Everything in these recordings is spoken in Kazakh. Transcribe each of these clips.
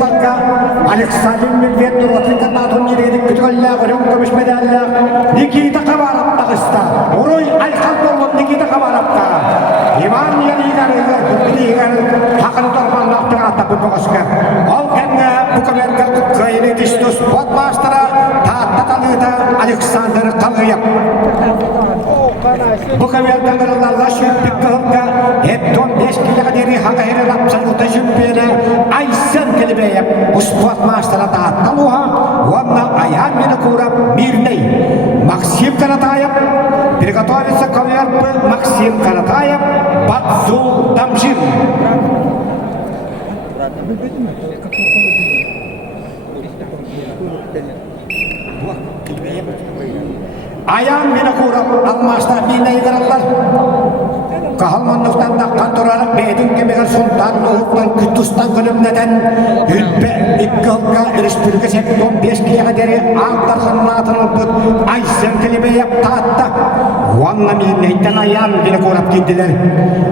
сыйларга Александр Медведев отвлекат на турнире күтүллә гөрөң көмеш медальле Никита Кабаров тагыста урой айкал болгон Никита Кабаровка Иван Ялигарыга билигер хакын торбанлыкты атап бөгөскө ал кемге Буковерга кайны дистос подмастера таатталыда Александр Калыев Буковерга гырылларга шүппик кылга эттон 5 килога дери хакайры лапсалыта шүппене Айсан Келебеев успортмастера таатталуга ванна аян мене курап мирней Максим Каратаев приготовится к коверпу Максим Каратаев Бадзул Дамжин Аян мене курап алмаста мирней гараллар Kahалмандықтан таққан тұрарық бейдің кемеген сұлтан ұлықтан күттістан күлімнеден үрбе үкі ұлға республика сектон 5 кияға дәрі аңтарқанын атын ұлпыт Айсан Келебеев таатта уанна мейнейттен аян бені көріп кедділер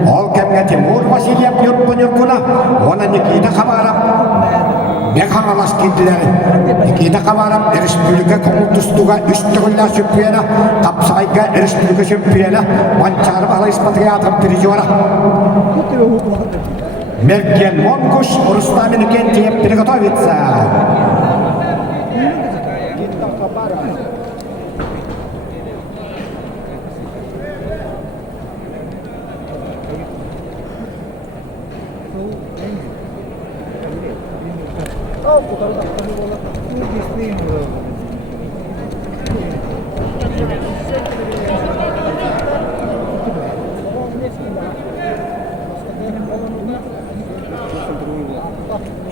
ол кемге Тимур Васильев юртпын юркуна оны Никита Кабаров Механалас кедділер Никита Кабаров республика коммутустуға үстігілі сүппені қапсайға республика сүппені Манчаров Алайс Патриатов призера Меркен Монкуш Рустам Иннокентьев приготовится.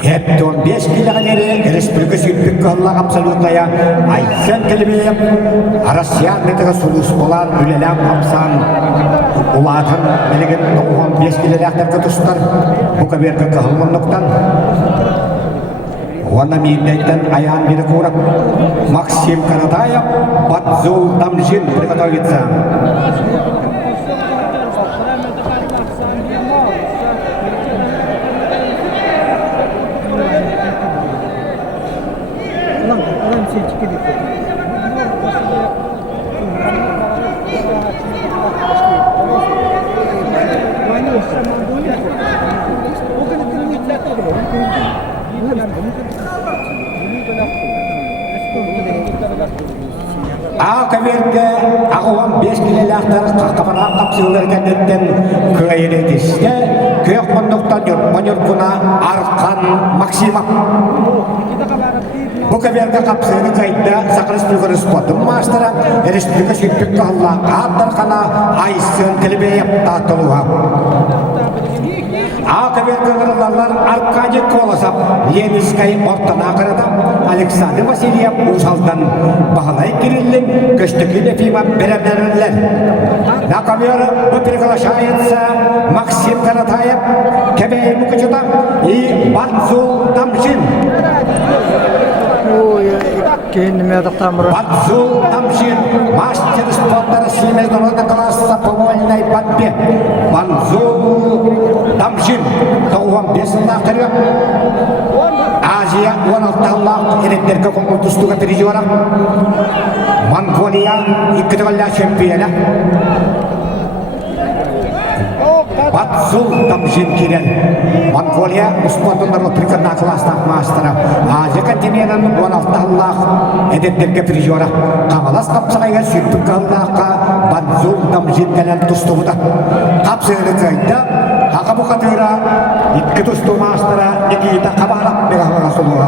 Эттон 5 килога дери республика сүрпік кыллаг абсолютная Айсан Келебеев Россиян метега сулус болан үлелям апсан улатын билеген 5 килогтар кытыстар Буковерга кылмындыктан Вана мейнейттен аян бері курап Максим Каратаев Бадзул Дамжин приготовится. Каверге ағуан 5 килелақтар қаққапана қапсылырға дөттен көйелетісті көйек мұндықтан юртман-юрткуна Арқан Максимов. Бұл каверге қапсылығы қайтта Сақыр республика спортын мастера республика сүйтпік қалла Аттарқана Айсан Келебеев таатылуға. Каверге ғырыларлар Аркадий Колосов Ленинскай ортана қырыда Александр Васильев ұсалдан бағалай керілін көштікі Ефима беремдерілер. На ковер приглашается Максим Каратаев, Кебей Мукачута и Бадзул Дамжин. Бадзул Дамжин, мастер спорта России международного класса по вольной борьбе. Бадзул Дамжин, тоғам бесін ақтыры. Азия 16-лақ еректерге коммутустуға призера. Монголия 2-ла чемпионы. Бадзул Дамжин келер. Монголия спортындарлы прикладна класстақ мастера. Азия континентінің 16-лақ еректерге призера. Қамалас қапсағайға сүрпік қалдаққа Бадзул Дамжин келер тұстығыда. Қапсығыды қайда Хақабу қатыра, икі тұсту мастера Никита Кабаров меғаға сұлуға.